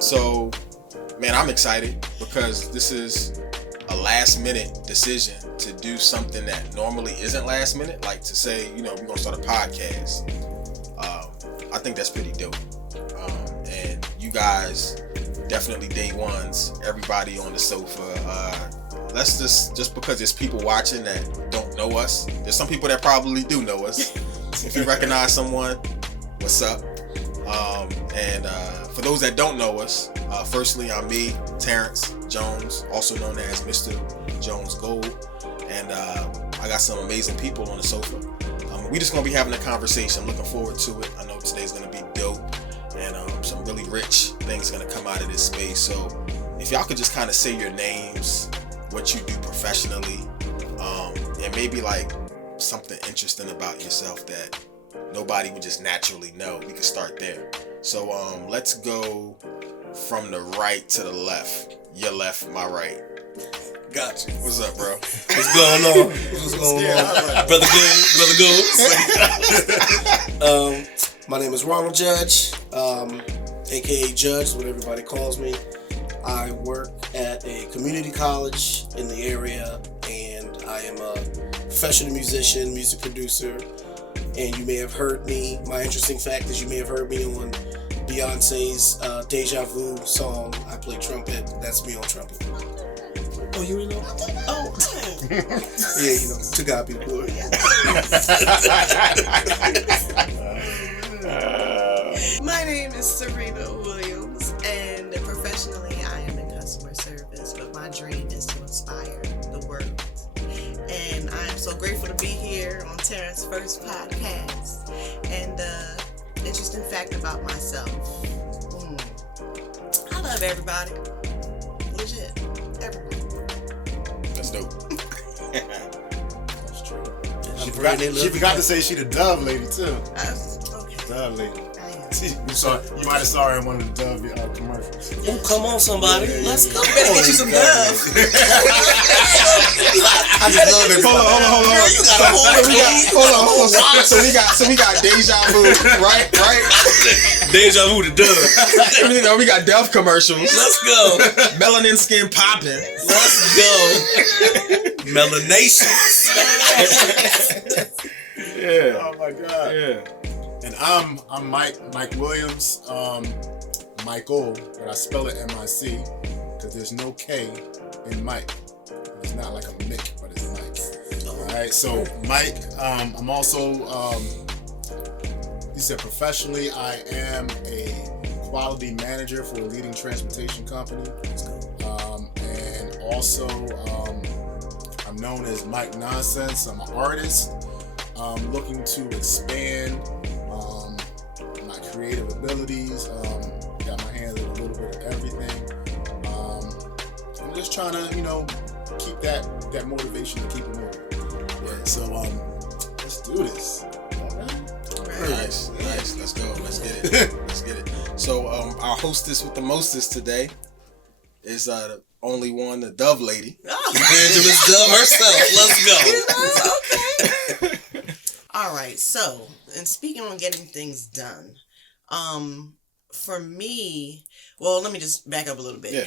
So, man, I'm excited because this is a last minute decision to do something that normally isn't last minute, like to say, we're gonna start a podcast. I think that's pretty dope. And you guys definitely day ones. Everybody on the sofa. Let's just because there's people watching that don't know us. There's some people that probably do know us. If you recognize someone, what's up? And for those that don't know us, firstly, I'm me, Terrence Jones, also known as Mr. Jones Gold, and I got some amazing people on the sofa. We just gonna be having a conversation. I'm looking forward to it. I know today's gonna be dope, and some really rich things gonna come out of this space. So if y'all could just kind of say your names, what you do professionally, and maybe like something interesting about yourself that nobody would just naturally know. We can start there. So let's go from the right to the left. Your left, my right. Gotcha. What's up, bro? What's going on? What's going on? Brother Gold. My name is Ronald Judge, aka Judge, what everybody calls me. I work at a community college in the area, and I am a professional musician, music producer. And you may have heard me. My interesting fact is you may have heard me on Beyonce's Deja Vu song. I play trumpet. That's me on trumpet. Oh, you didn't know? Oh, yeah, to God be the glory. My name is Serena Williams, and professionally I am in customer service, but my dream is to inspire the world. And I'm so grateful to be here on Terrence's first podcast. And interesting fact about myself. I love everybody. Legit. Everybody. That's dope. That's true. She forgot to say she the Dove lady too. Okay. Dove lady. I am. You might have saw her in one of the Dove commercials. Oh, come on, somebody. Let's go. You better get you some love. I just love it. Hold on. You got a whole So we got Deja Vu, right? Deja Vu the Dove. We got Dove commercials. Let's go. Melanin skin popping. Let's go. Melanation. Yeah. Oh my God. Yeah. And I'm Mike Williams. Michael, but I spell it M-I-C because there's no K in Mike. It's not like a Mick, but it's Mike. All right. So Mike, I'm also. He said professionally, I am a quality manager for a leading transportation company. And also, I'm known as Mike Nonsense. I'm an artist looking to expand my creative abilities. Got my hands in a little bit of everything. I'm just trying to, keep that motivation to keep it moving. Yeah, so let's do this. Nice. Let's go. Let's get it. So our hostess with the mostest today is the only one, the Dove lady. Oh. Evangelist Dove herself. Let's go. Okay. All right. So, and speaking on getting things done, for me, well, let me just back up a little bit. Yeah.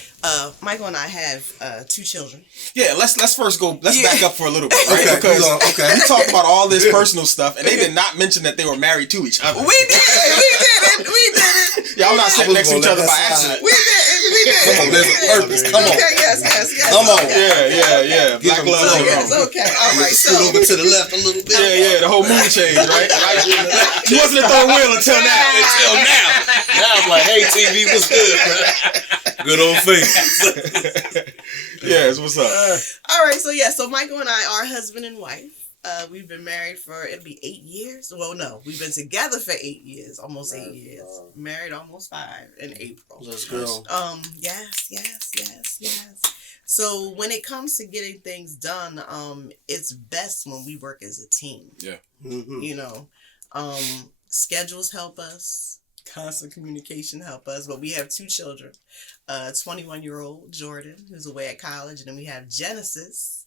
Michael and I have 2 children. Yeah, let's first go. Let's back up for a little bit, right? Okay, Because okay. we talked about all this personal stuff, and they did not mention that they were married to each other. We did it. Y'all not sitting next to each other by accident. We did Come on, it. there's a purpose. Come on. Okay, yes. Come on. Okay. Yeah. Give Black them love. time. Yes, okay. All right. Scoot So, over to the left a little bit. Yeah. The whole mood change, right? You wasn't a third wheel until now. Now I'm like, hey, TV, what's good, man? Good old face. Yes, what's up? all right. So Michael and I are husband and wife. We've been married for, it'll be 8 years. Well, no, we've been together for 8 years, almost 8 years. Married almost 5 in April. Let's go. Yes. So when it comes to getting things done, it's best when we work as a team. Yeah. Mm-hmm. Schedules help us. Constant communication help us. But we have 2 children. 21-year-old Jordan, who's away at college, and then we have Genesis,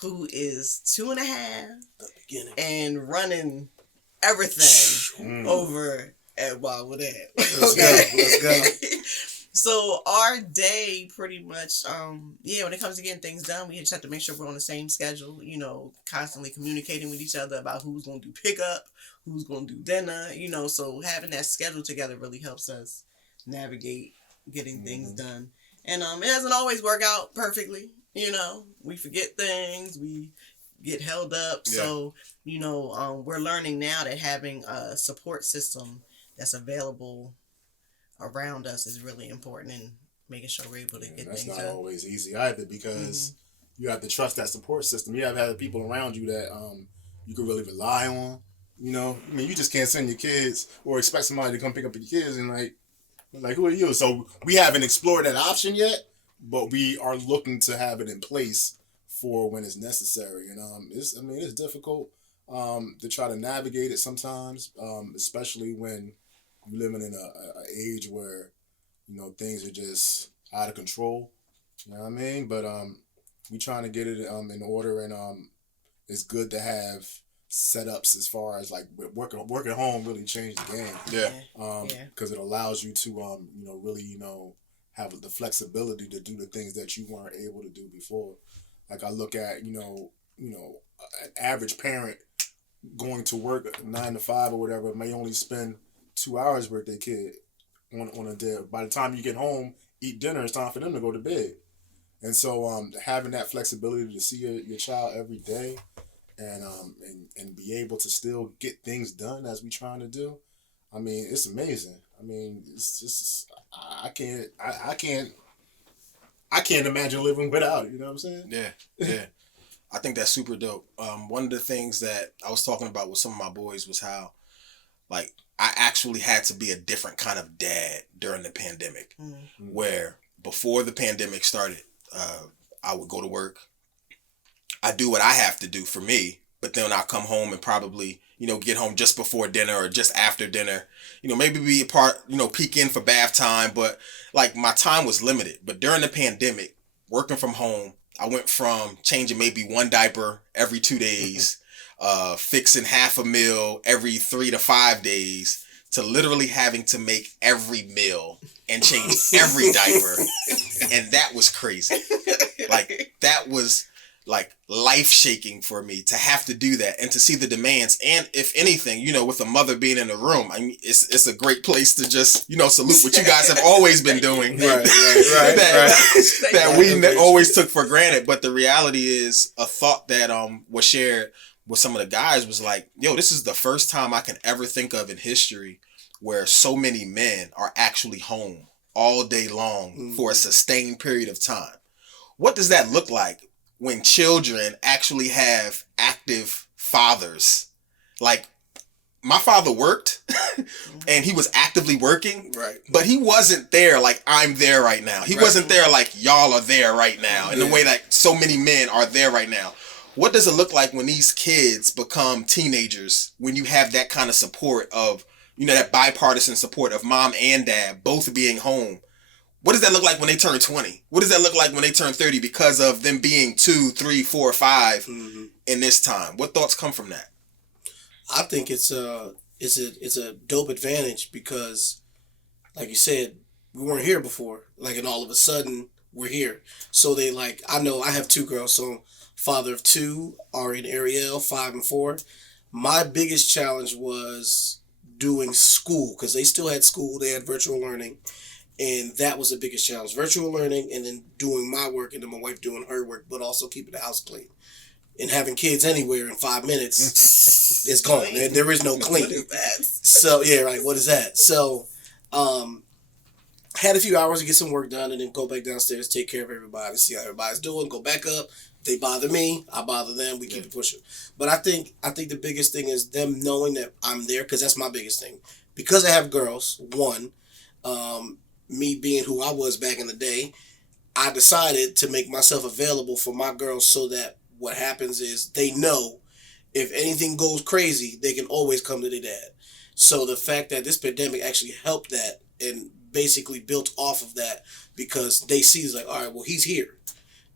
who is 2.5 and running everything over at Wildwood Ed. Let's go. So our day pretty much, when it comes to getting things done, we just have to make sure we're on the same schedule, constantly communicating with each other about who's going to do pickup, who's going to do dinner, so having that schedule together really helps us navigate getting things done. And it doesn't always work out perfectly, we forget things, we get held up. Yeah. So, we're learning now that having a support system that's available around us is really important in making sure we're able to get things done. That's not always easy either, because you have to trust that support system. You have to have people around you that you can really rely on. You just can't send your kids or expect somebody to come pick up your kids and like who are you? So we haven't explored that option yet, but we are looking to have it in place for when it's necessary. And it's difficult to try to navigate it sometimes, especially when you're living in a age where things are just out of control. You know what I mean? But we trying to get it in order, and it's good to have setups as far as like work at home really changed the game. Yeah. Because it allows you to really have the flexibility to do the things that you weren't able to do before. Like I look at an average parent going to work 9 to 5 or whatever may only spend 2 hours with their kid on a day. By the time you get home, eat dinner, it's time for them to go to bed. And so having that flexibility to see your child every day and be able to still get things done as we trying to do, it's amazing. It's just I can't imagine living without it. You know what I'm saying? Yeah. I think that's super dope. One of the things that I was talking about with some of my boys was how, like, I actually had to be a different kind of dad during the pandemic. Where before the pandemic started, I would go to work. I do what I have to do for me, but then I'll come home and probably, get home just before dinner or just after dinner. Maybe be a part, peek in for bath time, but like my time was limited. But during the pandemic, working from home, I went from changing maybe one diaper every 2 days, fixing half a meal every 3 to 5 days, to literally having to make every meal and change every diaper. And that was crazy. Like, that was like life shaking for me to have to do that and to see the demands. And if anything, with a mother being in the room, it's a great place to just, salute what you guys have always been doing. Right. That we always took for granted. But the reality is, a thought that was shared with some of the guys was like, this is the first time I can ever think of in history where so many men are actually home all day long for a sustained period of time. What does that look like when children actually have active fathers? Like, my father worked and he was actively working, right? But he wasn't there like I'm there right now. He wasn't there like y'all are there right now in the way that so many men are there right now. What does it look like when these kids become teenagers, when you have that kind of support of, that bipartisan support of mom and dad both being home? What does that look like when they turn 20? What does that look like when they turn 30 because of them being 2, 3, 4, 5 in this time? What thoughts come from that? I think it's a dope advantage because, like you said, we weren't here before. Like, and all of a sudden we're here. So I know I have 2 girls, so father of 2 are in Ariel, 5 and 4. My biggest challenge was doing school because they still had school. They had virtual learning. And that was the biggest challenge. Virtual learning and then doing my work and then my wife doing her work, but also keeping the house clean. And having kids anywhere in 5 minutes is gone. There is no cleaning. So, yeah, right. What is that? So, had a few hours to get some work done and then go back downstairs, take care of everybody, see how everybody's doing, go back up. They bother me, I bother them, we keep it pushing. But I think the biggest thing is them knowing that I'm there, because that's my biggest thing. Because I have girls, one, me being who I was back in the day, I decided to make myself available for my girls so that what happens is they know if anything goes crazy, they can always come to their dad. So the fact that this pandemic actually helped that and basically built off of that, because they see it's like, all right, well, he's here.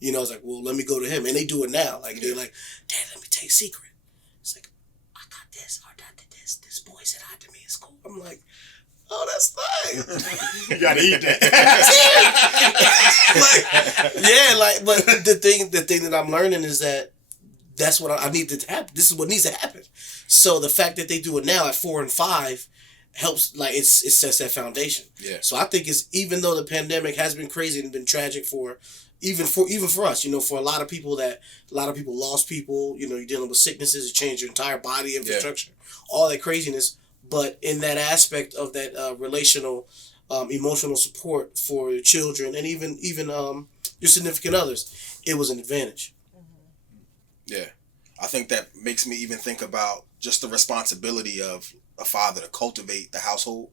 It's like, well, let me go to him. And they do it now. Like, they're like, Dad, let me tell you a secret. It's like, I got this, or I did this. This boy said hi to me in school. I'm like, Oh, that's nice. You gotta eat that. But the thing that I'm learning is that's what I need to happen. This is what needs to happen. So the fact that they do it now at 4 and 5 helps. Like it sets that foundation. Yeah. So I think even though the pandemic has been crazy and been tragic for us, for a lot of people lost people. You're dealing with sicknesses, it changed your entire body infrastructure, all that craziness. But in that aspect of that relational, emotional support for your children and even your significant others, it was an advantage. Yeah. I think that makes me even think about just the responsibility of a father to cultivate the household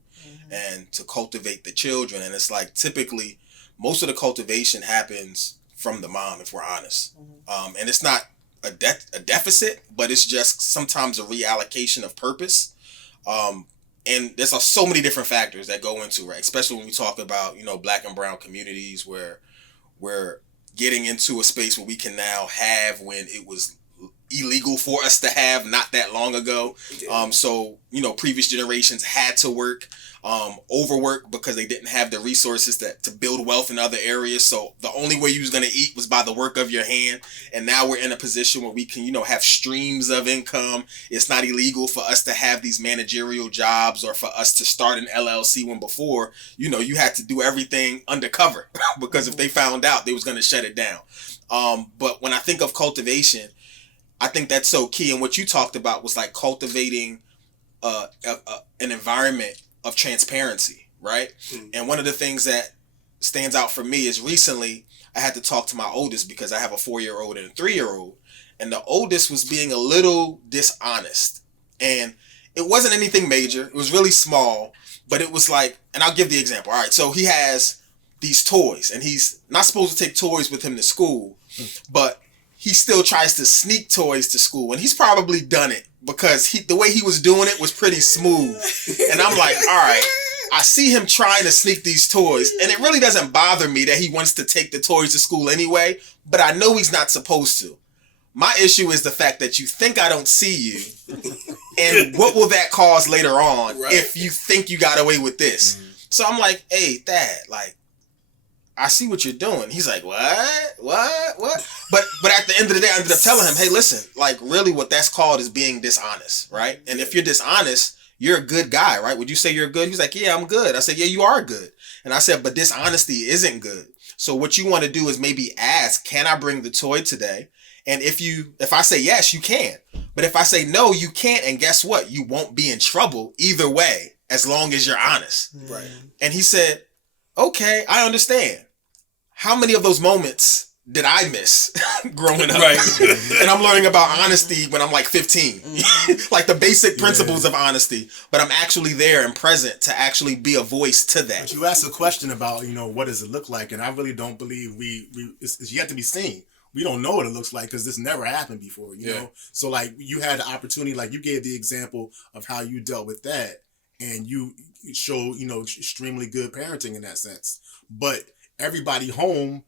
and to cultivate the children. And it's like typically most of the cultivation happens from the mom, if we're honest. And it's not a deficit, but it's just sometimes a reallocation of purpose. And there's so many different factors that go into, right? Especially when we talk about, Black and brown communities where we're getting into a space where we can now have when it was illegal for us to have not that long ago. So, previous generations had to work, overwork because they didn't have the resources to build wealth in other areas. So the only way you was going to eat was by the work of your hand. And now we're in a position where we can, have streams of income. It's not illegal for us to have these managerial jobs or for us to start an LLC when before, you had to do everything undercover because if they found out, they was going to shut it down. But when I think of cultivation, I think that's so key. And what you talked about was like cultivating an environment of transparency, right? And one of the things that stands out for me is recently I had to talk to my oldest because I have a 4-year-old and a 3-year-old. And the oldest was being a little dishonest. And it wasn't anything major. It was really small. But it was like, and I'll give the example. All right, so he has these toys. And he's not supposed to take toys with him to school. But he still tries to sneak toys to school. And he's probably done it because the way he was doing it was pretty smooth. And I'm like, all right, I see him trying to sneak these toys. And it really doesn't bother me that he wants to take the toys to school anyway. But I know he's not supposed to. My issue is the fact that you think I don't see you. And what will that cause later on if you think you got away with this? So I'm like, hey, Dad, like, I see what you're doing. He's like, what? But at the end of the day, I ended up telling him, hey, listen, like really what that's called is being dishonest, right? And if you're dishonest, you're a good guy, right? Would you say you're good? He's like, yeah, I'm good. I said, yeah, you are good. And I said, but dishonesty isn't good. So what you want to do is maybe ask, can I bring the toy today? And if I say yes, you can. But if I say no, you can't. And guess what? You won't be in trouble either way, as long as you're honest. Right. And he said, okay, I understand. How many of those moments did I miss growing up? Right. And I'm learning about honesty when I'm like 15. Like the basic principles of honesty. But I'm actually there and present to actually be a voice to that. But you asked a question about, what does it look like? And I really don't believe it's yet to be seen. We don't know what it looks like because this never happened before, you know? So like you had the opportunity, like you gave the example of how you dealt with that. And you show, extremely good parenting in that sense. But everybody home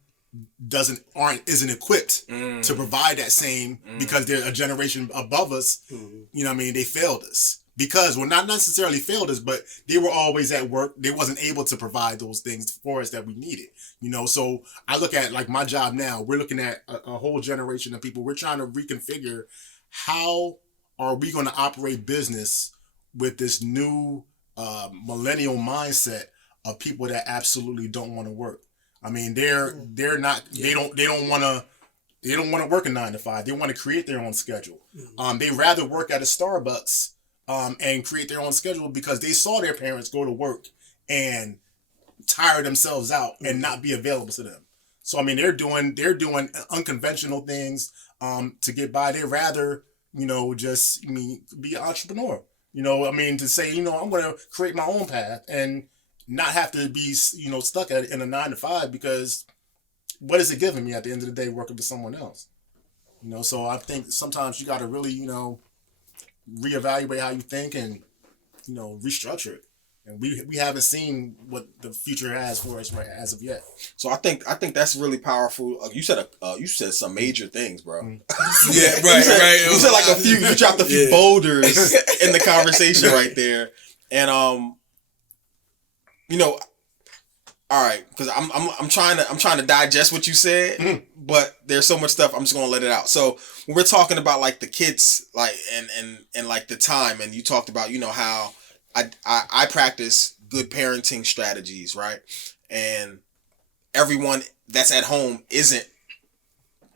isn't equipped to provide that same because they're a generation above us. They failed us because not necessarily failed us, but they were always at work. They wasn't able to provide those things for us that we needed. So I look at like my job now. We're looking at a whole generation of people. We're trying to reconfigure how are we going to operate business with this new millennial mindset of people that absolutely don't want to work. I mean, they're not. They don't want to work a 9 to 5. They want to create their own schedule. They rather work at a Starbucks and create their own schedule because they saw their parents go to work and tire themselves out and not be available to them. So I mean, they're doing unconventional things to get by. They rather just be an entrepreneur. To say, I'm going to create my own path and not have to be, stuck in a 9 to 5 because what is it giving me at the end of the day working for someone else? So I think sometimes you got to really, reevaluate how you think and, restructure it. And we haven't seen what the future has for us right as of yet. So I think that's really powerful. You said some major things, bro. Yeah, right. You said like you dropped a few boulders in the conversation right there, and you know, all right, because I'm trying to digest what you said, but there's so much stuff. I'm just gonna let it out. So when we're talking about like the kids, like and like the time, and you talked about how I practice good parenting strategies, right? And everyone that's at home isn't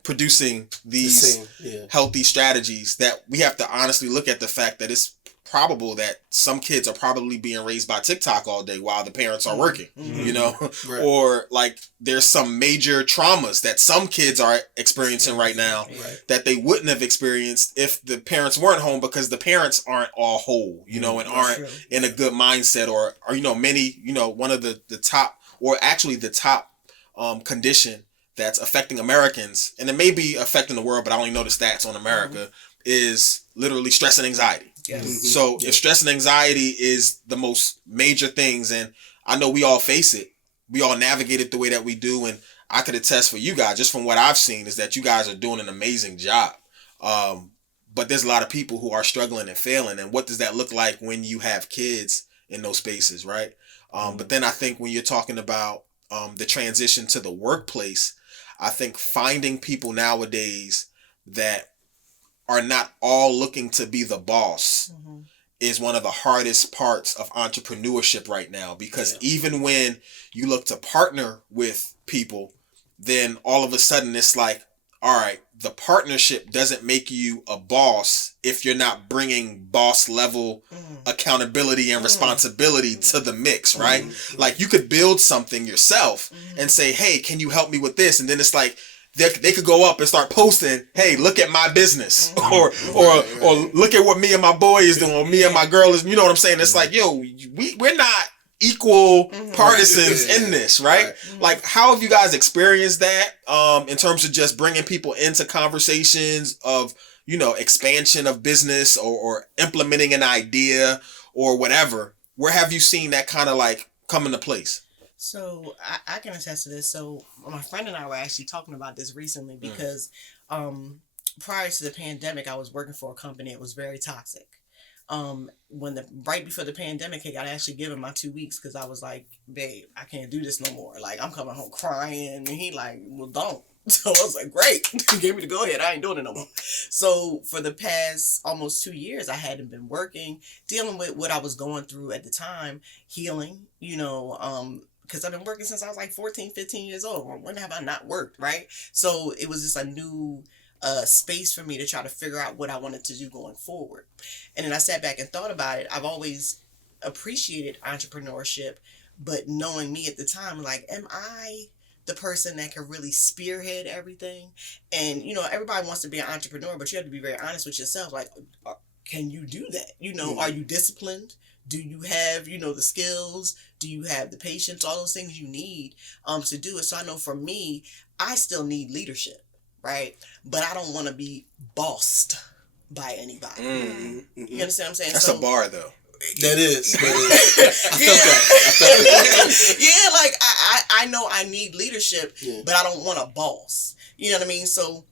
producing these healthy strategies. That we have to honestly look at the fact that it's probable that some kids are probably being raised by TikTok all day while the parents are working, Right. or like there's some major traumas that some kids are experiencing right now that they wouldn't have experienced if the parents weren't home, because the parents aren't all whole, and aren't in a good mindset, or many, one of the top, or actually the top condition that's affecting Americans, and it may be affecting the world, but I only know the stats on America, is literally stress and anxiety. Yes. So if stress and anxiety is the most major things, and I know we all face it, we all navigate it the way that we do, and I could attest for you guys, just from what I've seen, is that you guys are doing an amazing job. But there's a lot of people who are struggling and failing, and what does that look like when you have kids in those spaces, right? But then I think when you're talking about the transition to the workplace, I think finding people nowadays that are not all looking to be the boss is one of the hardest parts of entrepreneurship right now, because even when you look to partner with people, then all of a sudden it's like, all right, the partnership doesn't make you a boss if you're not bringing boss level accountability and responsibility to the mix, right? Like you could build something yourself and say, hey, can you help me with this? And then it's like, they could go up and start posting, hey, look at my business, or look at what me and my boy is doing, or me and my girl is, you know what I'm saying? It's like, yo, we're not equal partisans in this, right? Like, how have you guys experienced that in terms of just bringing people into conversations of, expansion of business, or implementing an idea or whatever? Where have you seen that kind of like come into place? So I can attest to this. So my friend and I were actually talking about this recently because prior to the pandemic, I was working for a company. It was very toxic. Right before the pandemic hit, I actually gave him my 2 weeks because I was like, babe, I can't do this no more. Like, I'm coming home crying. And he like, well, don't. So I was like, great. Give me the go ahead. I ain't doing it no more. So for the past almost 2 years, I hadn't been working, dealing with what I was going through at the time, healing, because I've been working since I was like 14, 15 years old. When have I not worked, right? So it was just a new space for me to try to figure out what I wanted to do going forward. And then I sat back and thought about it. I've always appreciated entrepreneurship, but knowing me at the time, like, am I the person that can really spearhead everything? And, everybody wants to be an entrepreneur, but you have to be very honest with yourself. Like, can you do that? Are you disciplined? Do you have, the skills? Do you have the patience? All those things you need to do it. So I know for me, I still need leadership, right? But I don't want to be bossed by anybody. You understand what I'm saying? That's a bar, though. That is. I felt that. Yeah, like I know I need leadership, but I don't want a boss. You know what I mean? So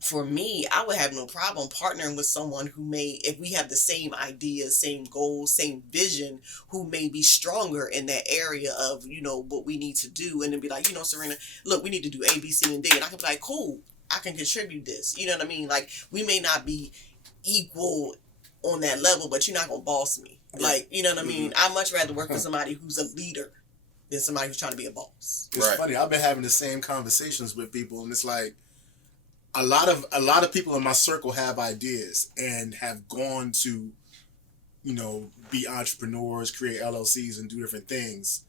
for me, I would have no problem partnering with someone who may, if we have the same ideas, same goals, same vision, who may be stronger in that area of, what we need to do. And then be like, Serena, look, we need to do A, B, C, and D. And I can be like, cool, I can contribute this. You know what I mean? Like, we may not be equal on that level, but you're not going to boss me. Like, you know what I mean? I'd much rather work with somebody who's a leader than somebody who's trying to be a boss. It's funny. I've been having the same conversations with people, and it's like, a lot of people in my circle have ideas and have gone to, be entrepreneurs, create LLCs, and do different things.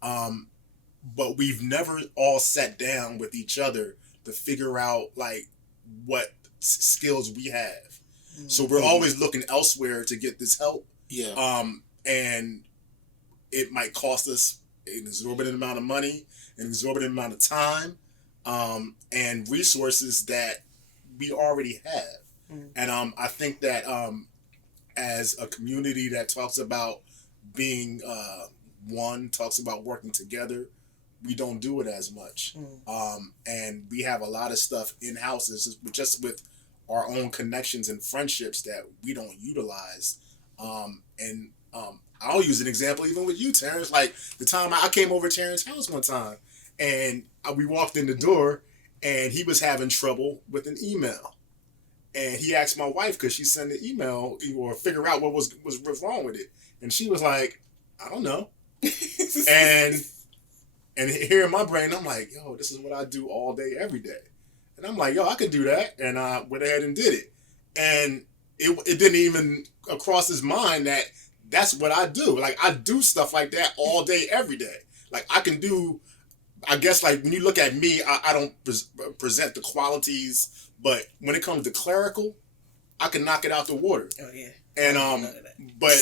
But we've never all sat down with each other to figure out like what skills we have. So we're always looking elsewhere to get this help. Yeah. And it might cost us an exorbitant amount of money, an exorbitant amount of time. And resources that we already have. And I think that as a community that talks about being one, talks about working together, we don't do it as much. And we have a lot of stuff in-house just with our own connections and friendships that we don't utilize. I'll use an example even with you, Terrence. Like the time I came over to Terrence's house one time, and we walked in the door, and he was having trouble with an email, and he asked my wife because she sent an email or figure out what was wrong with it, and she was like, I don't know, and here in my brain I'm like, yo, this is what I do all day every day, and I'm like, yo, I could do that, and I went ahead and did it, and it didn't even cross his mind that that's what I do. Like I do stuff like that all day every day. Like I can do. I guess like when you look at me, I don't present the qualities, but when it comes to clerical, I can knock it out the water. Oh yeah. And but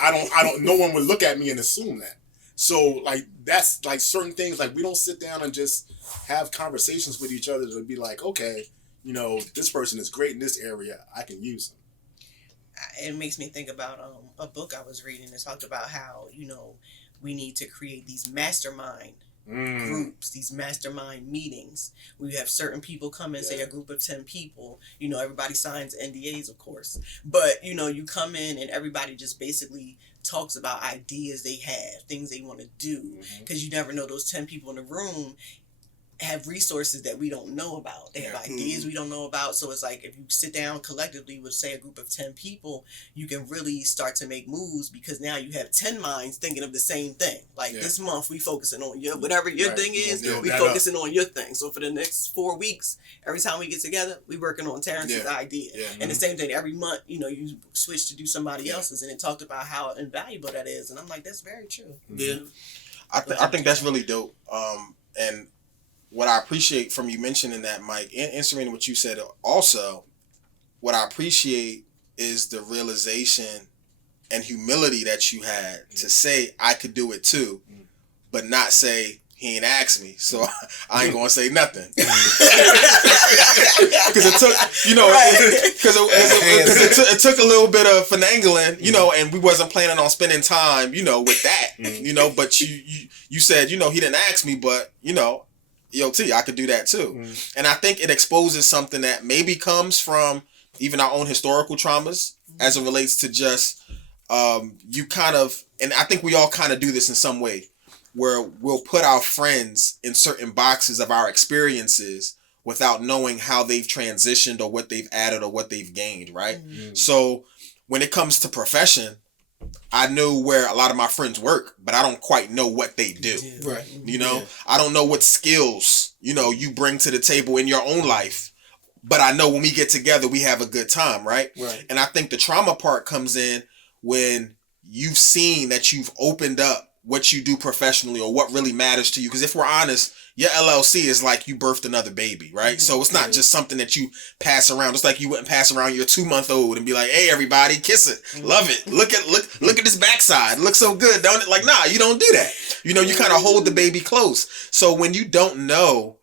I don't. No one would look at me and assume that. So like that's like certain things. Like we don't sit down and just have conversations with each other to be like, okay, you know, this person is great in this area. I can use them. It makes me think about a book I was reading that talked about how, you know, we need to create these mastermind groups, these mastermind meetings. We have certain people come in, say a group of 10 people, you know, everybody signs NDAs, of course, but you know, you come in and everybody just basically talks about ideas they have, things they want to do, because you never know, those 10 people in the room have resources that we don't know about. They have ideas we don't know about. So it's like if you sit down collectively with, say, a group of 10 people, you can really start to make moves because now you have 10 minds thinking of the same thing. Like this month we focusing on your whatever your thing is, we focusing on your thing. So for the next 4 weeks, every time we get together, we working on Terrence's idea. And the same thing every month, you know, you switch to do somebody else's, and it talked about how invaluable that is. And I'm like, that's very true. Yeah. I think that's really dope. And what I appreciate from you mentioning that, Mike, and Serena, what you said also, what I appreciate is the realization and humility that you had to say, I could do it too, but not say, he ain't asked me, so I ain't gonna say nothing. Because it took, you know, it took a little bit of finagling, you know, and we wasn't planning on spending time, you know, with that, you know, but you said, you know, he didn't ask me, but, you know, yo, T, I could do that too. And I think it exposes something that maybe comes from even our own historical traumas as it relates to just you kind of, and I think we all kind of do this in some way, where we'll put our friends in certain boxes of our experiences without knowing how they've transitioned or what they've added or what they've gained, right? So when it comes to profession, I know where a lot of my friends work, but I don't quite know what they do. Right. You know, I don't know what skills, you know, you bring to the table in your own life, but I know when we get together, we have a good time, right? Right. And I think the trauma part comes in when you've seen that you've opened up what you do professionally or what really matters to you. Because if we're honest, your LLC is like you birthed another baby, right? So it's not just something that you pass around. It's like you wouldn't pass around your 2-month-old and be like, hey, everybody, kiss it. Love it. Look at this backside. Looks so good, don't it? Like, nah, you don't do that. You know, you kind of hold the baby close. So when you don't know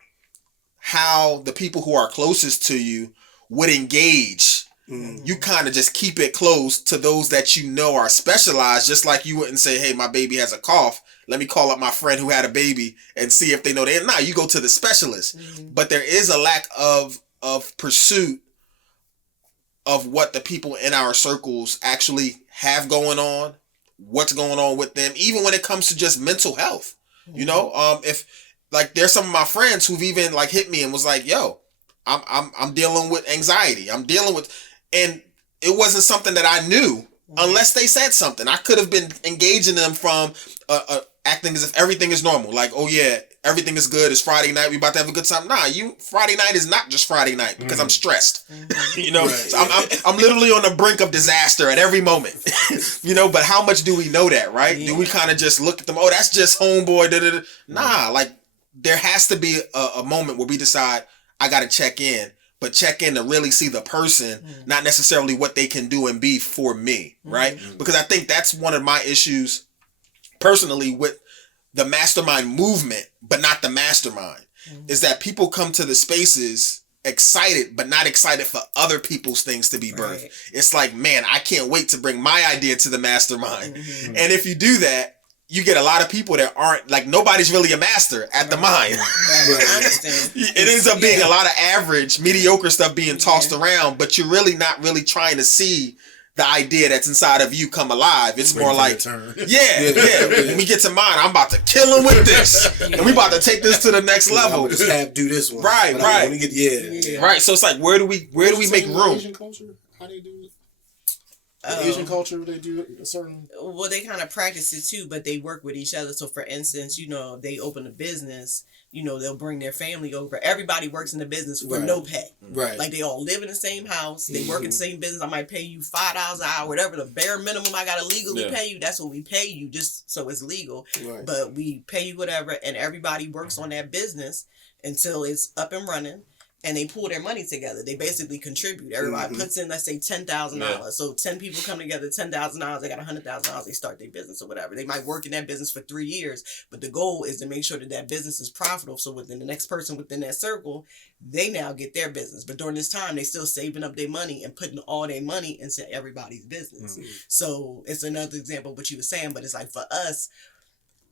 how the people who are closest to you would engage, you kind of just keep it close to those that you know are specialized, just like you wouldn't say, hey, my baby has a cough. Let me call up my friend who had a baby and see if they know they. Nah, you go to the specialist. But there is a lack of pursuit of what the people in our circles actually have going on, what's going on with them, even when it comes to just mental health. You know, if like there's some of my friends who've even like hit me and was like, yo, I'm dealing with anxiety. I'm dealing with, and it wasn't something that I knew unless they said something. I could have been engaging them from acting as if everything is normal. Like, oh yeah, everything is good. It's Friday night. We about to have a good time. Nah, Friday night is not just Friday night because I'm stressed. You know, so I'm literally on the brink of disaster at every moment. You know, but how much do we know that, right? Do we kind of just look at them? Oh, that's just homeboy. Nah, like there has to be a moment where we decide I got to check in. But check in to really see the person, not necessarily what they can do and be for me, right? Because I think that's one of my issues personally with the mastermind movement, but not the mastermind, is that people come to the spaces excited, but not excited for other people's things to be birthed. Right. It's like, man, I can't wait to bring my idea to the mastermind. And if you do that, you get a lot of people that aren't, like, nobody's really a master at the mind. I understand. It ends up being a lot of average, mediocre stuff being tossed around, but you're really not really trying to see the idea that's inside of you come alive. It's more like, Yeah. when we get to mine, I'm about to kill him with this, and we about to take this to the next level. I'm just have do this one. Right. When we get, Right. So it's like, where do we make room? Asian culture? How do you do it? Asian culture, they do a certain. Well, they kind of practice it too, but they work with each other. So, for instance, they open a business. They'll bring their family over. Everybody works in the business for no pay. Right. Like, they all live in the same house. They work in the same business. I might pay you $5 an hour, whatever the bare minimum I gotta legally pay you. That's what we pay you, just so it's legal. Right. But we pay you whatever, and everybody works on that business until it's up and running. And they pull their money together. They basically contribute. Everybody puts in, let's say, $10,000. Yeah. So 10 people come together, $10,000. They got $100,000. They start their business or whatever. They might work in that business for 3 years, but the goal is to make sure that business is profitable. So within the next person within that circle, they now get their business. But during this time, they still saving up their money and putting all their money into everybody's business. Mm-hmm. So it's another example of what you were saying, but it's like for us,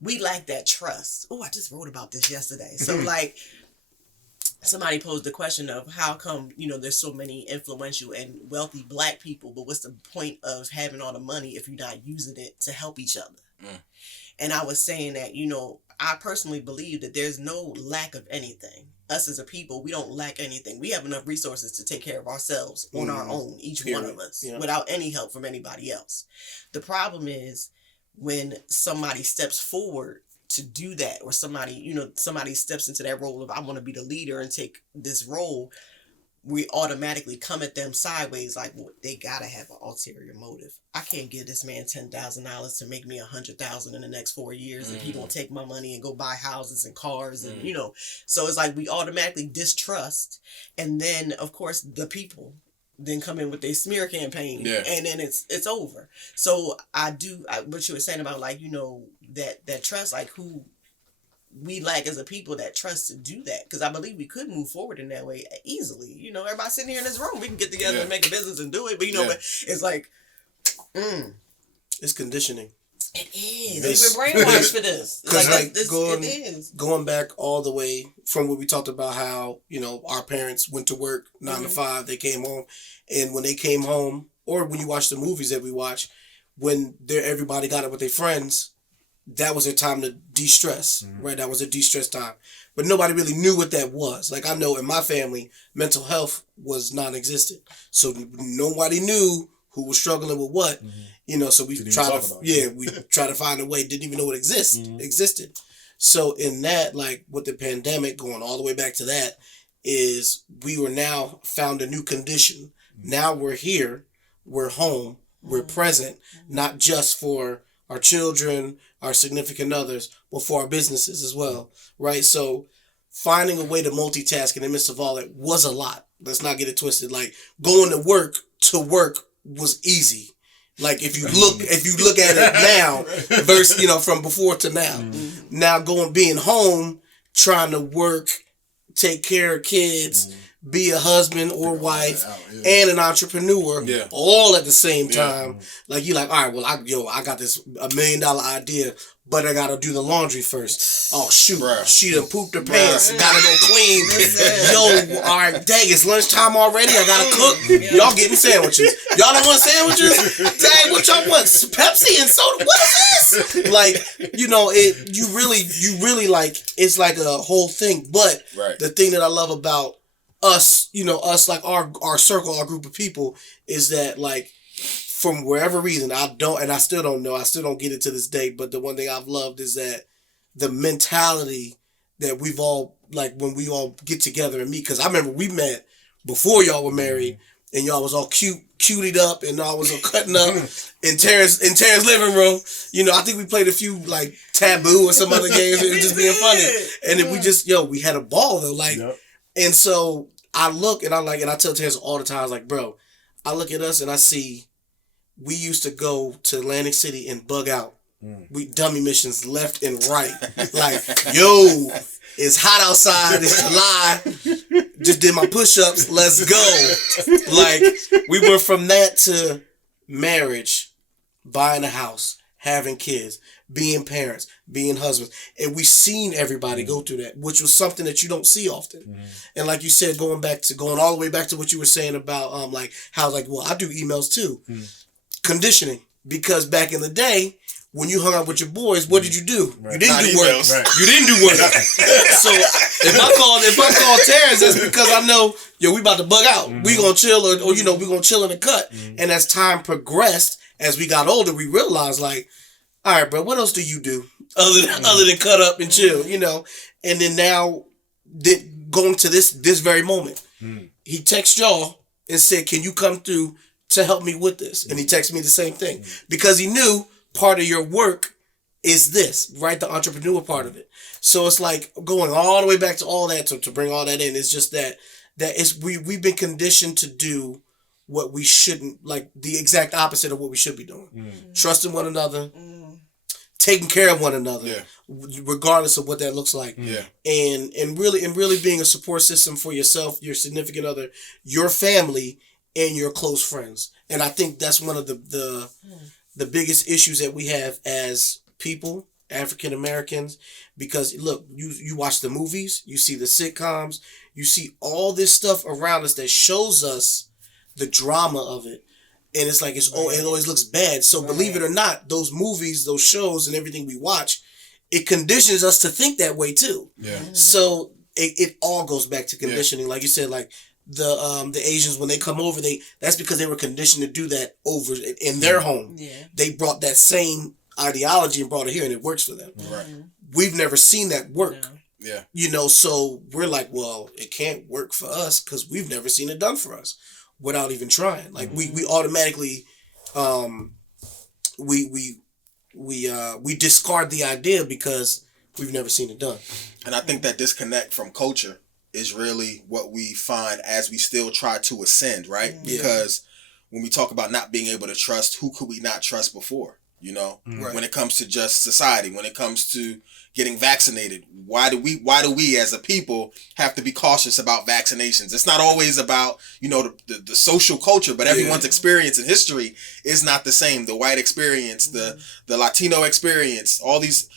we lack that trust. Oh, I just wrote about this yesterday. So like, somebody posed the question of how come, there's so many influential and wealthy Black people, but what's the point of having all the money if you're not using it to help each other? Mm. And I was saying that, I personally believe that there's no lack of anything. Us as a people, we don't lack anything. We have enough resources to take care of ourselves on our own, each one of us, without any help from anybody else. The problem is when somebody steps forward to do that, or somebody steps into that role of I want to be the leader and take this role, we automatically come at them sideways like, well, they gotta have an ulterior motive. I can't give this man $10,000 to make me $100,000 in the next 4 years if he gonna take my money and go buy houses and cars and so it's like we automatically distrust, and then of course the people then come in with their smear campaign, and then it's over. So what you were saying about like that trust, like who we lack as a people, that trust to do that, because I believe we could move forward in that way easily. Everybody sitting here in this room, we can get together and make a business and do it, but but it's like, it's conditioning. It is. They've been brainwashed for this. Going back all the way from what we talked about, how our parents went to work 9 to 5, they came home, and when they came home, or when you watch the movies that we watch, when everybody got it with their friends, that was their time to de-stress, right? That was a de-stress time, but nobody really knew what that was. Like I know in my family, mental health was non-existent, so nobody knew who was struggling with what, so we try to find a way, didn't even know it existed. So in that, like with the pandemic, going all the way back to that, is we were now found a new condition. Now we're here, we're home, we're present, not just for our children, our significant others, but for our businesses as well, right? So finding a way to multitask in the midst of all that was a lot. Let's not get it twisted. Like going to work was easy. Like if you look at it now versus from before to now. Now being home, trying to work, take care of kids, be a husband or wife, and an entrepreneur, all at the same time. Like you're like, all right, well I got this $1 million idea, but I gotta do the laundry first. Oh shoot, she done pooped her pants, gotta go clean. Yo, all right, dang, it's lunchtime already. I gotta cook. Y'all getting sandwiches. Y'all don't want sandwiches? Dang, what y'all want? Pepsi and soda? What is this? Like, you really like, it's like a whole thing. But the thing that I love about us, like our circle, our group of people, is that like, from wherever reason, I still don't know, I still don't get it to this day, but the one thing I've loved is that the mentality that we've all, like when we all get together and meet, because I remember we met before y'all were married, and y'all was all cutied up, and y'all was all cutting up in Terrence's living room. I think we played a few like Taboo or some other games, it was just being funny, and then we just, we had a ball though, like, and so I look and I tell Terrence all the time, I was like, bro, I look at us and I see, we used to go to Atlantic City and bug out. We dummy missions left and right. Like, yo, it's hot outside. It's July. Just did my push-ups. Let's go. Like, we went from that to marriage, buying a house, having kids, being parents, being husbands. And we seen everybody go through that, which was something that you don't see often. And like you said, going all the way back to what you were saying about like how, like, well, I do emails too. Conditioning. Because back in the day, when you hung out with your boys, what did you do? Right. You didn't Not do work. emails. Right. You didn't do work. So if I call Terrence, that's because I know, we about to bug out. We gonna chill or we gonna chill in the cut. And as time progressed, as we got older, we realized like, all right, bro, what else do you do other than cut up and chill, And then now, going to this very moment, he texted y'all and said, "Can you come through to help me with this?" And he texted me the same thing because he knew part of your work is this, right? The entrepreneur part of it. So it's like going all the way back to all that to bring all that in. It's just that we've been conditioned to do what we shouldn't, like the exact opposite of what we should be doing. Trusting one another, taking care of one another, regardless of what that looks like. And really being a support system for yourself, your significant other, your family, and your close friends. And I think that's one of the biggest issues that we have as people, African Americans, because look, you watch the movies, you see the sitcoms, you see all this stuff around us that shows us the drama of it. And it's like, it always looks bad. So believe it or not, those movies, those shows, and everything we watch, it conditions us to think that way too. Yeah. So it all goes back to conditioning. Like you said, like the Asians, when they come over, that's because they were conditioned to do that over in their home. Yeah. They brought that same ideology and brought it here, and it works for them. Right. We've never seen that work. Yeah. So we're like, well, it can't work for us because we've never seen it done for us without even trying. Like we automatically we discard the idea because we've never seen it done. And I think that disconnect from culture is really what we find as we still try to ascend, right? Yeah. Because when we talk about not being able to trust, who could we not trust before? Right. When it comes to just society, when it comes to getting vaccinated, why do we as a people have to be cautious about vaccinations? It's not always about, the social culture, but everyone's experience and history is not the same. The white experience, the Latino experience, all these,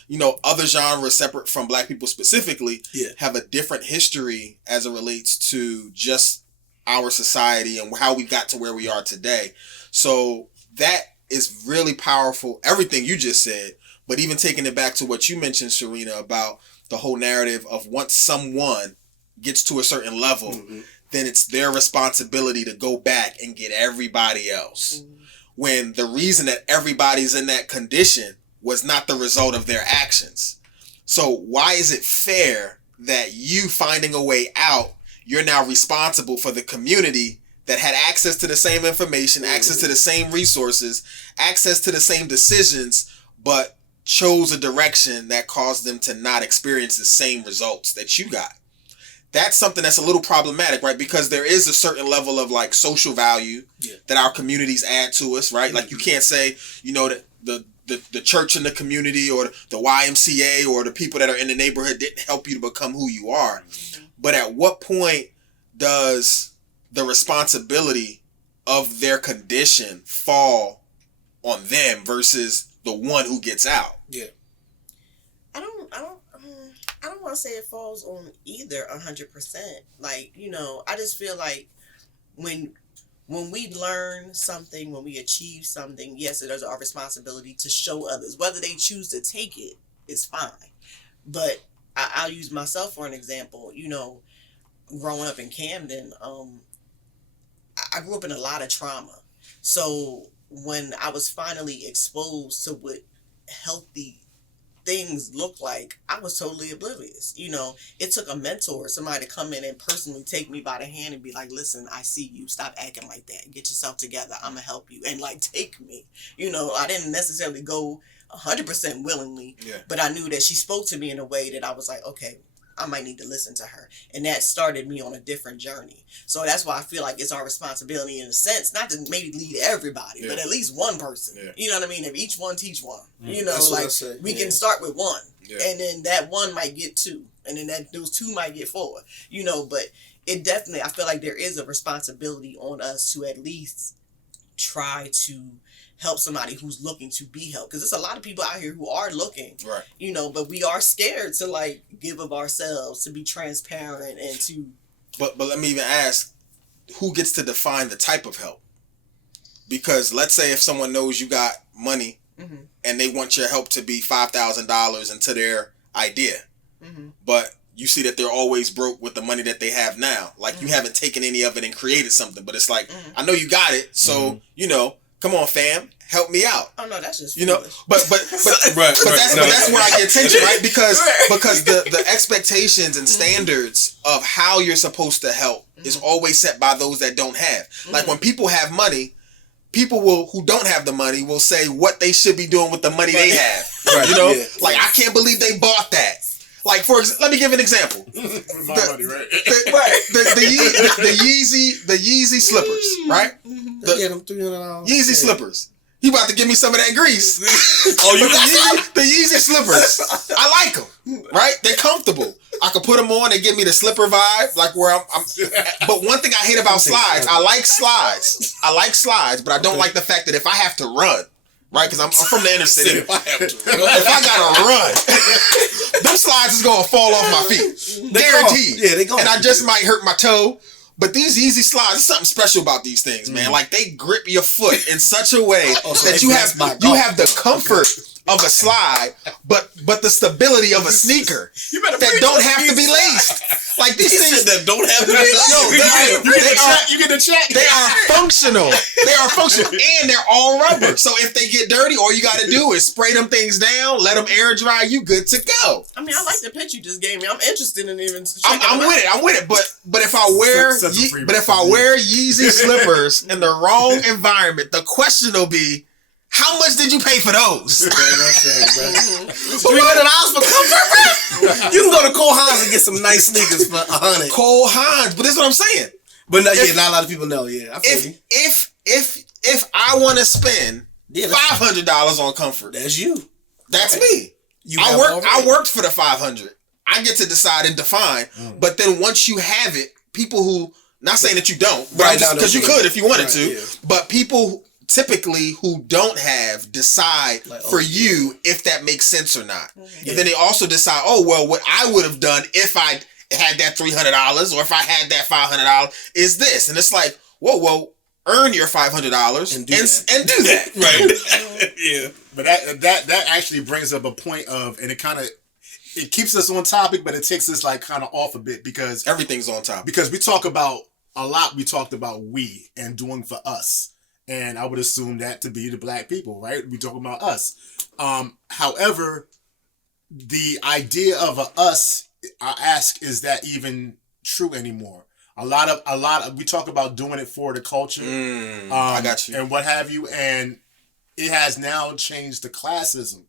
other genres separate from Black people specifically have a different history as it relates to just our society and how we got to where we are today. So that is really powerful, everything you just said, but even taking it back to what you mentioned, Serena, about the whole narrative of once someone gets to a certain level, then it's their responsibility to go back and get everybody else. When the reason that everybody's in that condition was not the result of their actions. So why is it fair that you finding a way out, you're now responsible for the community that had access to the same information, access to the same resources, access to the same decisions, but chose a direction that caused them to not experience the same results that you got? That's something that's a little problematic, right? Because there is a certain level of like social value that our communities add to us, right? Like you can't say, that the church in the community or the YMCA or the people that are in the neighborhood didn't help you to become who you are. But at what point does the responsibility of their condition fall on them versus the one who gets out? Yeah. I don't want to say it falls on either 100%. Like, I just feel like when we learn something, when we achieve something, yes, it is our responsibility to show others. Whether they choose to take it is fine. But I'll use myself for an example. Growing up in Camden, I grew up in a lot of trauma. So when I was finally exposed to what healthy things look like, I was totally oblivious. It took a mentor, somebody to come in and personally take me by the hand and be like, listen, I see you. Stop acting like that. Get yourself together. I'm going to help you. And take me. I didn't necessarily go 100% willingly, but I knew that she spoke to me in a way that I was like, okay, I might need to listen to her. And that started me on a different journey. So that's why I feel like it's our responsibility in a sense, not to maybe lead everybody, but at least one person. Yeah. You know what I mean? If each one teach one, we can start with one and then that one might get two and then those two might get four, but it definitely, I feel like there is a responsibility on us to at least try to help somebody who's looking to be helped, because there's a lot of people out here who are looking, right? But we are scared to give of ourselves, to be transparent and to. But let me even ask, who gets to define the type of help? Because let's say if someone knows you got money and they want your help to be $5,000 into their idea, but you see that they're always broke with the money that they have now. Like you haven't taken any of it and created something, but it's like, I know you got it, so come on, fam, help me out. Oh no, that's just but that's where I get tension, right? Because the expectations and standards of how you're supposed to help is always set by those that don't have. Like when people have money, people who don't have the money will say what they should be doing with the money they have. Right. Like I can't believe they bought that. Like let me give an example. With my money, right? The Yeezy slippers, right? Them $300. Yeezy slippers. He about to give me some of that grease. The Yeezy slippers. I like them, right? They're comfortable. I could put them on and give me the slipper vibe, like where I'm. But one thing I hate about slides, I like slides, but I don't like the fact that if I have to run, right? Because I'm from the inner city. If I gotta run, them slides is gonna fall off my feet, guaranteed. Yeah, they go. And I just might hurt my toe. But these Yeezy slides, there's something special about these things, man. Like they grip your foot in such a way that you have the comfort of a slide, but the stability of a sneaker that don't have to be laced. Like these things that don't have to be laced. You get the check. They are functional. And they're all rubber. So if they get dirty, all you got to do is spray them things down, let them air dry. You good to go. I mean, I like the pitch you just gave me. I'm interested in even. I'm with it. But if I wear Yeezy slippers in the wrong environment, the question will be, how much did you pay for those? $300 for comfort, bro? You can go to Cole Haan and get some nice sneakers for $100. Cole Haan, but this is what I'm saying. But not a lot of people know. Yeah, if I want to spend $500 on comfort, that's you. That's me. I worked for the $500. I get to decide and define. But then once you have it, people who, not saying that you don't, but because you could if you wanted to, but people typically who don't have decide for you if that makes sense or not. And then they also decide, what I would have done if I had that $300 or if I had that $500 is this. And it's like, whoa, earn your $500 and do that. Right. Yeah. But that actually brings up a point of, and it keeps us on topic, but it takes us like kind of off a bit because everything's on topic. Because we talked about we and doing for us. And I would assume that to be the black people, right? We talking about us. However, the idea of us, I ask, is that even true anymore? A lot of we talk about doing it for the culture. I got you. And what have you. And it has now changed to classism.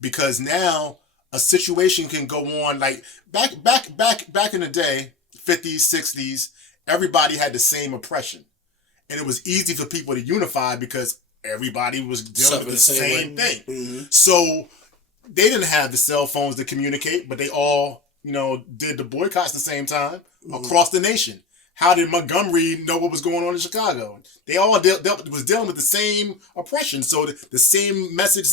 Because now a situation can go on like back in the day, 50s, 60s, everybody had the same oppression. And it was easy for people to unify because everybody was dealing with the same thing. Mm-hmm. So they didn't have the cell phones to communicate, but they all, did the boycotts at the same time across the nation. How did Montgomery know what was going on in Chicago? They all was dealing with the same oppression. So the same message,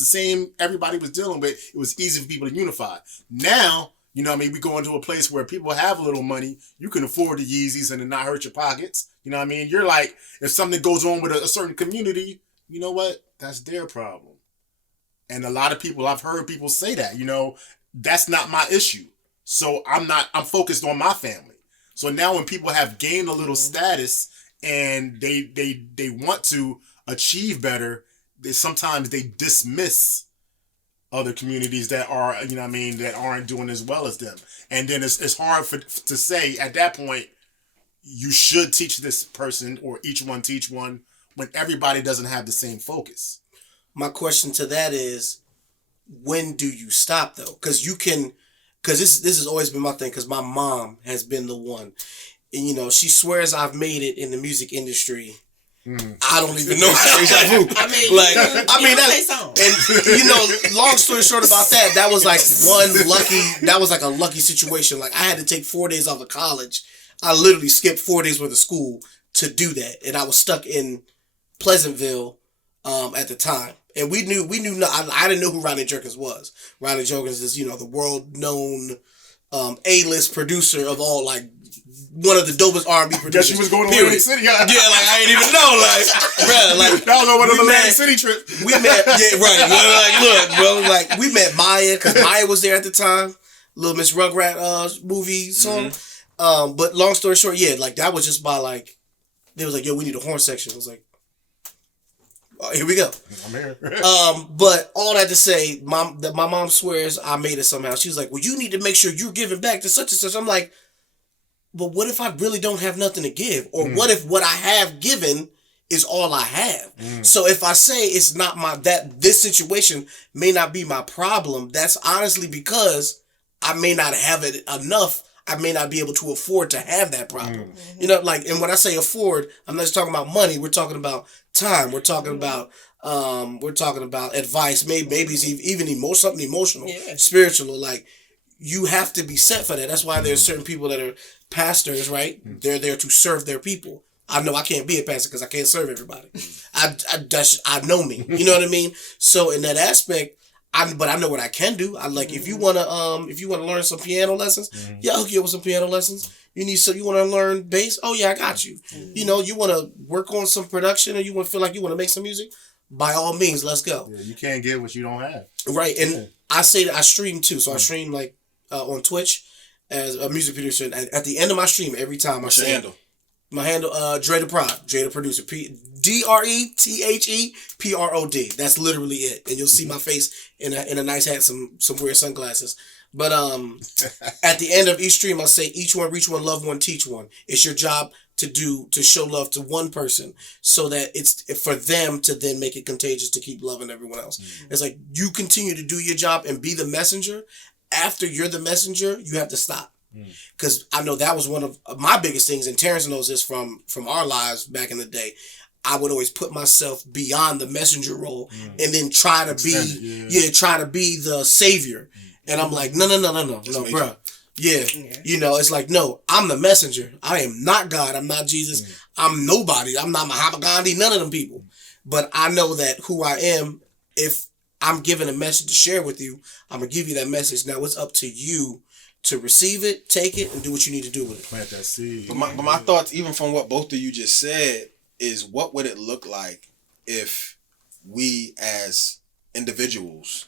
everybody was dealing with, it was easy for people to unify. Now, we go into a place where people have a little money. You can afford the Yeezys and it not hurt your pockets. You know what I mean? You're like, if something goes on with a certain community, you know what? That's their problem. And a lot of people, I've heard people say that, that's not my issue. So I'm focused on my family. So now when people have gained a little status and they want to achieve better, sometimes they dismiss other communities that are, that aren't doing as well as them. And then it's hard to say at that point, you should teach this person or each one teach one when everybody doesn't have the same focus. My question to that is, when do you stop though? Because this has always been my thing, because my mom has been the one. And, she swears I've made it in the music industry. I don't even know how to and long story short about that, that was like a lucky situation. Like I had to take 4 days off of college. I literally skipped 4 days worth of school to do that. And I was stuck in Pleasantville at the time. And I didn't know who Ronnie Jerkins was. Ronnie Jerkins is, the world known A-list producer of all like one of the dopest R&B producers. Guess you was going to period. Atlantic City. Yeah, like I ain't even know, like, bro, like that was on one of the we Atlantic met- City trip. we met, yeah, right. Like, look, bro, like we met Maya because Maya was there at the time. Little Miss Rugrat movie song. But long story short, yeah, like that was just by like they was like, yo, we need a horn section. I was like, oh, here we go. I'm here. But all that to say, my mom swears I made it somehow. She was like, well, you need to make sure you're giving back to such and such. I'm like, but what if I really don't have nothing to give? Or what if what I have given is all I have? So if I say it's not this situation may not be my problem, that's honestly because I may not have it enough. I may not be able to afford to have that problem. You know, like, and when I say afford, I'm not just talking about money. We're talking about time. We're talking about advice. Maybe it's even something emotional, spiritual. Like, you have to be set for that. That's why there's certain people that are pastors, right? They're there to serve their people. I know I can't be a pastor because I can't serve everybody. I know me. You know what I mean? So in that aspect, but I know what I can do. I like if you wanna learn some piano lessons, I'll hook you up with some piano lessons. You wanna learn bass? Oh yeah, I got you. You know, you wanna work on some production or you wanna feel like you wanna make some music? By all means, let's go. Yeah, you can't give what you don't have. Right, and I say that I stream too. So I stream like on Twitch as a music producer. And at the end of my stream, every time What's your handle? My handle, Dre the Prod, Dre the Producer, DRETHEPROD. That's literally it, and you'll see my face in a nice hat, some weird sunglasses. But at the end of each stream, I say each one, reach one, love one, teach one. It's your job to show love to one person, so that it's for them to then make it contagious to keep loving everyone else. It's like you continue to do your job and be the messenger. After you're the messenger, you have to stop. Because I know that was one of my biggest things, and Terrence knows this from our lives back in the day. I would always put myself beyond the messenger role and then try to be the savior. And I'm like, no, bro. Yeah. You know, it's like, no, I'm the messenger. I am not God. I'm not Jesus. I'm nobody. I'm not Mahatma Gandhi. None of them people. But I know that who I am, if I'm given a message to share with you, I'm going to give you that message. Now it's up to you to receive it, take it, and do what you need to do with it. Plant that seed. But my thoughts, even from what both of you just said, is what would it look like if we as individuals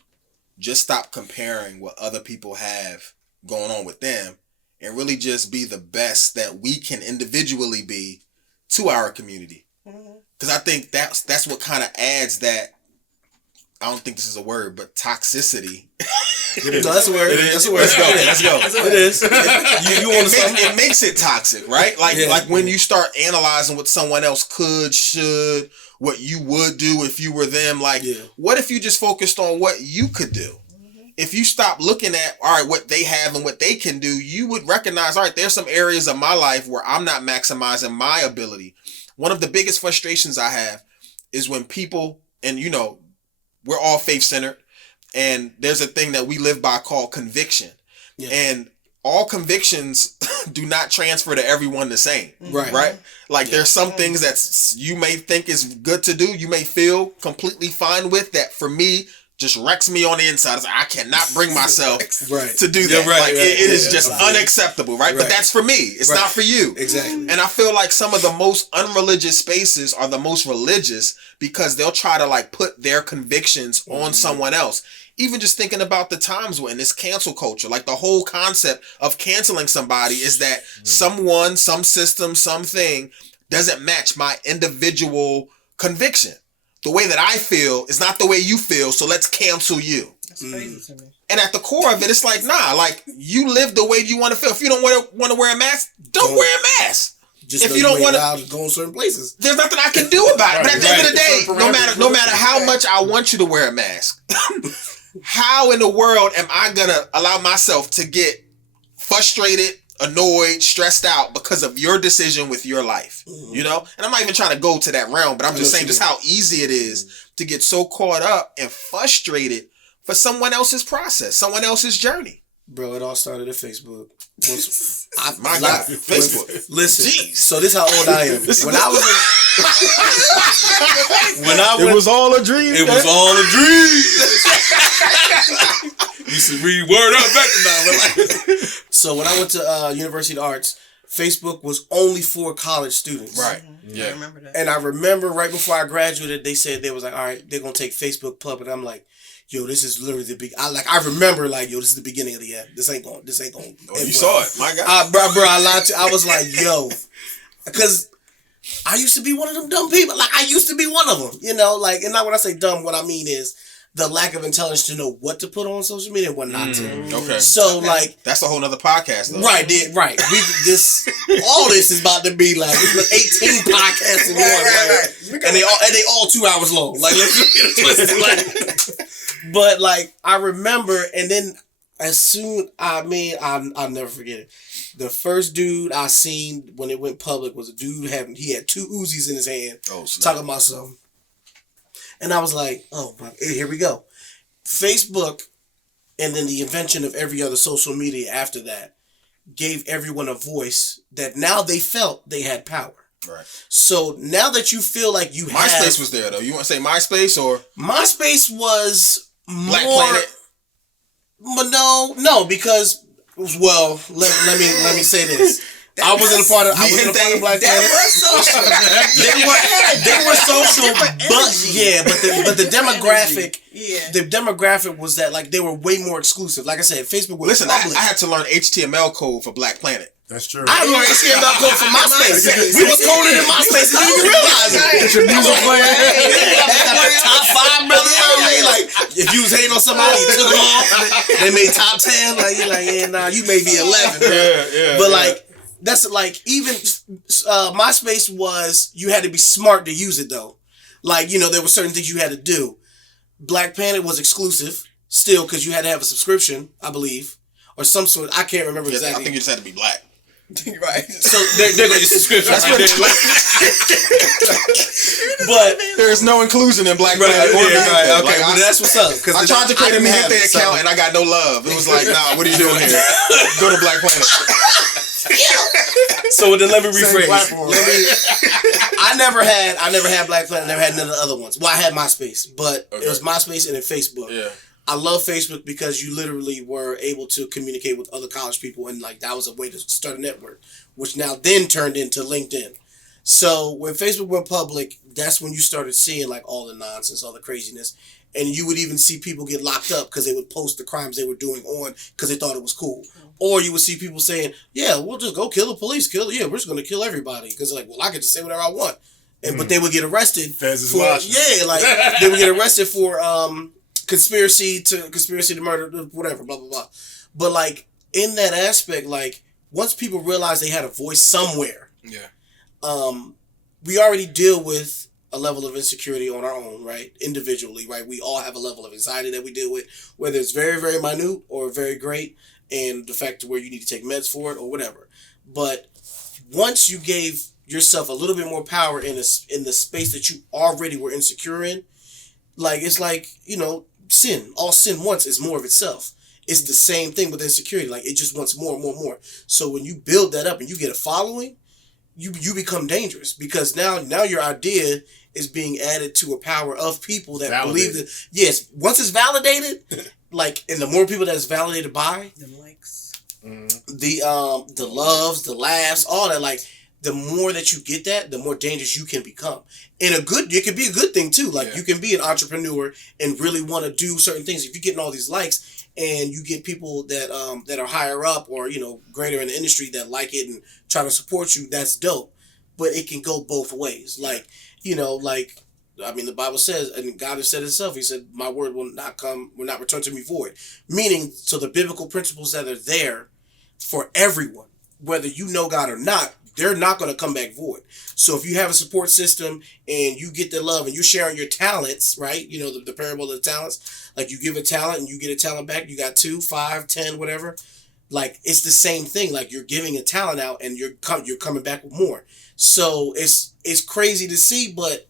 just stop comparing what other people have going on with them and really just be the best that we can individually be to our community? Because I think that's what kind of adds that, I don't think this is a word, but toxicity. No, that's a word. That's a word. Let's go. It is. You want it makes it toxic, right? Like when you start analyzing what someone else could, should, what you would do if you were them. Like, what if you just focused on what you could do? If you stop looking at, all right, what they have and what they can do, you would recognize, all right, there's some areas of my life where I'm not maximizing my ability. One of the biggest frustrations I have is when people, and you know, we're all faith-centered, and there's a thing that we live by called conviction. And all convictions do not transfer to everyone the same. Right? Like there's some things that you may think is good to do, you may feel completely fine with, that for me just wrecks me on the inside. It's like, I cannot bring myself to do that. It is just unacceptable, right? But that's for me. It's not for you. Exactly. And I feel like some of the most unreligious spaces are the most religious because they'll try to like put their convictions on someone else. Even just thinking about the times when this cancel culture, like the whole concept of canceling somebody is that someone, some system, something doesn't match my individual conviction. The way that I feel is not the way you feel, so let's cancel you. That's crazy to me. And at the core of it, it's like, nah, like you live the way you want to feel. If you don't want to wear a mask, don't wear a mask. Just if you don't want to go in certain places, there's nothing I can do about it. But at the end of the day, no matter how much I want you to wear a mask, how in the world am I gonna allow myself to get frustrated, annoyed, stressed out because of your decision with your life? You know? And I'm not even trying to go to that realm, but I'm just saying just how easy it is to get so caught up and frustrated for someone else's process, someone else's journey. Bro, it all started at Facebook. My God, Facebook. Listen, jeez. So this is how old I am. It was all a dream. It was all a dream. Used to read Word Up back then. So when I went to University of Arts, Facebook was only for college students. Right. Yeah. I remember that. And I remember right before I graduated, they said they was like, all right, they're gonna take Facebook public. I'm like, yo, this is literally the big. I remember like, yo, this is the beginning of the end. This ain't going. Oh, you saw it, my God. Bro, I lied to. I was like, yo, because I used to be one of them dumb people. Like I used to be one of them. You know, like, and not when I say dumb, what I mean is the lack of intelligence to know what to put on social media and what not to. Okay. So like that's a whole nother podcast though. Right. All this is about to be like 18 podcasts in one, and they all 2 hours long. Like let's get it twisted. But like I remember, and then as soon I'll never forget it. The first dude I seen when it went public was a dude he had 2 Uzis in his hand, talking about something. And I was like, oh, here we go. Facebook, and then the invention of every other social media after that, gave everyone a voice that now they felt they had power. Right. So now that you feel like you have... MySpace was there, though. You want to say MySpace or... MySpace was Black Planet? But no, because... Well, let me say this. I wasn't a part of Black Planet. They were social, but the demographic, the demographic was that like they were way more exclusive. Like I said, Facebook was public. I had to learn HTML code for Black Planet. That's true. I learned HTML code for MySpace. We was coding in MySpace and didn't even realize it. Get your music playing. Top 5 brothers. Like if you was hating on somebody, you took it off. They made top 10. Like you're like, yeah, nah, you may be 11, bro. Yeah. But like. That's like even MySpace was you had to be smart to use it though, like you know there were certain things you had to do. Black Planet was exclusive still because you had to have a subscription, I believe, or some sort. I can't remember exactly. I think you just had to be black. Right. So they're going to subscription. That's right there. But there's no inclusion in Black Planet. Right. Okay, well, that's what's up. I tried to create a Milite account and I got no love. It was like, nah, what are you doing here? Go to Black Planet. So then let me rephrase. I never had Black Planet. Never had none of the other ones. Well, I had MySpace, but it was MySpace and then Facebook. Yeah. I love Facebook because you literally were able to communicate with other college people, and like that was a way to start a network, which now then turned into LinkedIn. So when Facebook went public, that's when you started seeing like all the nonsense, all the craziness, and you would even see people get locked up because they would post the crimes they were doing on because they thought it was cool. Or you would see people saying, "Yeah, we'll just go kill the police. We're just going to kill everybody," because like, well, I could just say whatever I want, but they would get arrested for they would get arrested for conspiracy to murder, whatever, blah blah blah. But like in that aspect, like once people realized they had a voice somewhere, we already deal with a level of insecurity on our own, right? Individually, right? We all have a level of anxiety that we deal with, whether it's very, very minute or very great, and the fact where you need to take meds for it or whatever. But once you gave yourself a little bit more power in the space that you already were insecure in, like it's like, you know, sin. All sin wants is more of itself. It's the same thing with insecurity. Like it just wants more and more and more. So when you build that up and you get a following, you become dangerous because now your idea is being added to a power of people that believe that. Yes, once it's validated, like, and the more people that it's validated by, the likes, the loves, the laughs, all that, like, the more that you get that, the more dangerous you can become. And it could be a good thing too. Like you can be an entrepreneur and really want to do certain things. If you're getting all these likes and you get people that that are higher up or, you know, greater in the industry that like it and try to support you, that's dope. But it can go both ways. Like, you know, like, I mean, the Bible says, and God has said himself, he said, my word will not return to me void. Meaning, so the biblical principles that are there for everyone, whether you know God or not, they're not going to come back void. So if you have a support system and you get the love and you're sharing your talents, right? You know, the parable of the talents, like you give a talent and you get a talent back, you got 2, 5, 10, whatever. Like it's the same thing. Like you're giving a talent out and you're coming back with more. So it's crazy to see, but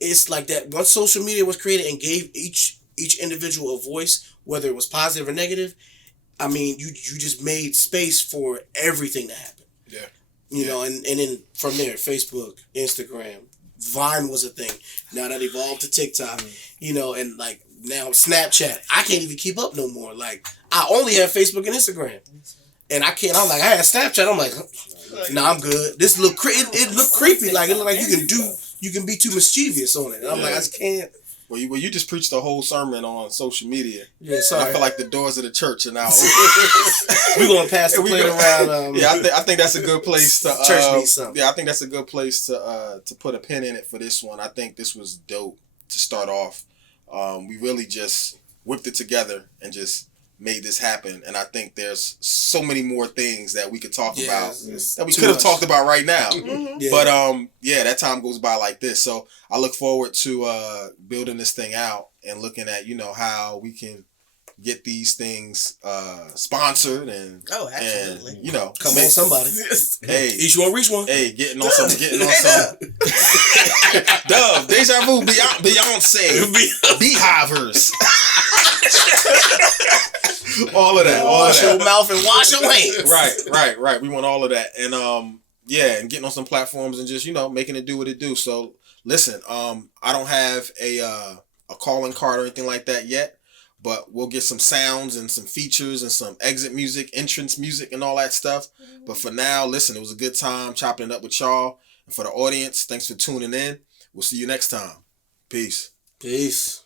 it's like that. Once social media was created and gave each individual a voice, whether it was positive or negative, I mean, you just made space for everything to happen. Yeah. You know, and then from there, Facebook, Instagram, Vine was a thing. Now that evolved to TikTok, you know, and like now Snapchat. I can't even keep up no more. Like I only have Facebook and Instagram. And I had Snapchat. I'm like, Nah, I'm good. This look it looked creepy. Like it looked like you can be too mischievous on it. And I'm like, I just can't. Well, you just preached the whole sermon on social media. Yeah, sorry. I feel like the doors of the church are now open. We're gonna pass the plate around. Yeah, I think that's a good place to. Church needs something. Yeah, I think that's a good place to put a pin in it for this one. I think this was dope to start off. We really just whipped it together and just made this happen. And I think there's so many more things that we could talk about that we could have talked about right now. Mm-hmm. Yeah. But that time goes by like this. So I look forward to building this thing out and looking at, how we can get these things sponsored and absolutely. and come on, somebody. Hey, each one reach one. Hey, getting on some Dove, Deja Vu, Beyonce, Beehivers. All of that. Wash your mouth and wash your hands. Right. We want all of that. And and getting on some platforms and just, making it do what it do. So listen, I don't have a calling card or anything like that yet, but we'll get some sounds and some features and some exit music, entrance music and all that stuff. But for now, listen, it was a good time chopping it up with y'all. And for the audience, thanks for tuning in. We'll see you next time. Peace. Peace.